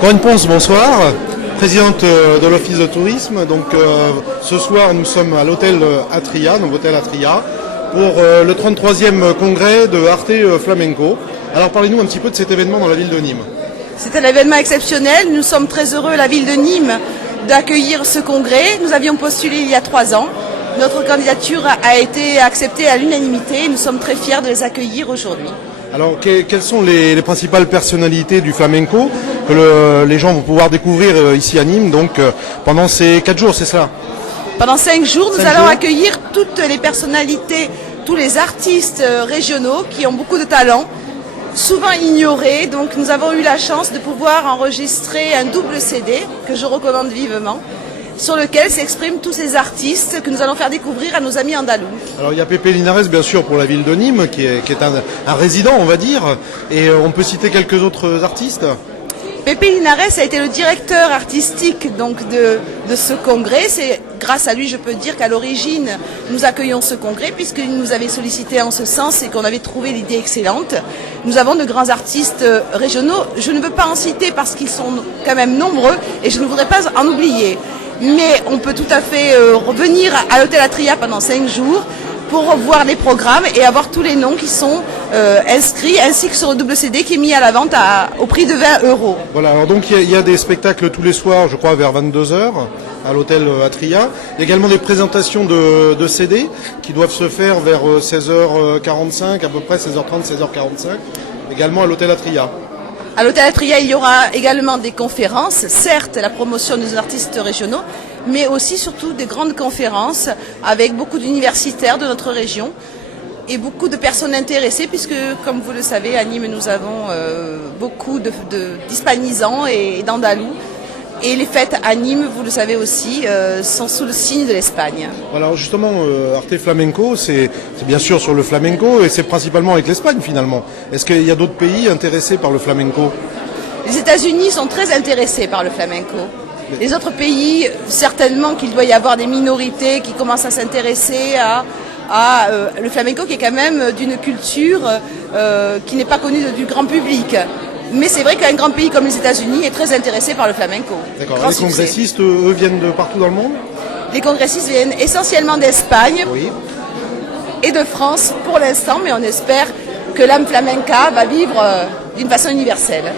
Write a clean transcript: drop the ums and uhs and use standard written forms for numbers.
Corinne Ponce, bonsoir, présidente de l'Office de tourisme. Donc ce soir nous sommes à l'hôtel Atria, donc hôtel Atria, pour le 33e congrès de Arte Flamenco. Alors parlez-nous un petit peu de cet événement dans la ville de Nîmes. C'est un événement exceptionnel. Nous sommes très heureux, la ville de Nîmes, d'accueillir ce congrès. Nous avions postulé il y a 3 ans. Notre candidature a été acceptée à l'unanimité. Nous sommes très fiers de les accueillir aujourd'hui. Alors quelles sont les principales personnalités du flamenco que les gens vont pouvoir découvrir ici à Nîmes donc, pendant ces 4 jours, c'est cela? Pendant 5 jours, nous allons accueillir toutes les personnalités, tous les artistes régionaux qui ont beaucoup de talent, souvent ignorés. Donc nous avons eu la chance de pouvoir enregistrer un double CD que je recommande vivement, sur lequel s'expriment tous ces artistes que nous allons faire découvrir à nos amis andalous. Alors il y a Pepe Linares bien sûr pour la ville de Nîmes qui est un résident on va dire, et on peut citer quelques autres artistes. Pepe Linares a été le directeur artistique donc de ce congrès. C'est grâce à lui, je peux dire qu'à l'origine, nous accueillons ce congrès puisqu'il nous avait sollicité en ce sens et qu'on avait trouvé l'idée excellente. Nous avons de grands artistes régionaux. Je ne veux pas en citer parce qu'ils sont quand même nombreux et je ne voudrais pas en oublier. Mais on peut tout à fait revenir à l'hôtel Atria pendant 5 jours pour voir les programmes et avoir tous les noms qui sont inscrits, ainsi que sur le double CD qui est mis à la vente au prix de 20 €. Voilà, alors donc il y a des spectacles tous les soirs, je crois vers 22 h à l'hôtel Atria. Il y a également des présentations de CD qui doivent se faire vers 16h45, à peu près 16h30, 16h45, également à l'hôtel Atria. À l'hôtel Atria, il y aura également des conférences, certes la promotion des artistes régionaux, mais aussi surtout des grandes conférences avec beaucoup d'universitaires de notre région et beaucoup de personnes intéressées puisque, comme vous le savez, à Nîmes, nous avons beaucoup d'hispanisants et d'andalous. Et les fêtes à Nîmes, vous le savez aussi, sont sous le signe de l'Espagne. Alors justement, Arte Flamenco, c'est bien sûr sur le flamenco et c'est principalement avec l'Espagne finalement. Est-ce qu'il y a d'autres pays intéressés par le flamenco? Les États-Unis sont très intéressés par le flamenco. Les autres pays, certainement qu'il doit y avoir des minorités qui commencent à s'intéresser à le flamenco qui est quand même d'une culture qui n'est pas connue du grand public. Mais c'est vrai qu'un grand pays comme les États-Unis est très intéressé par le flamenco. D'accord. Les congressistes, eux, viennent de partout dans le monde? Les congressistes viennent essentiellement d'Espagne et de France pour l'instant, mais on espère que l'âme flamenca va vivre d'une façon universelle.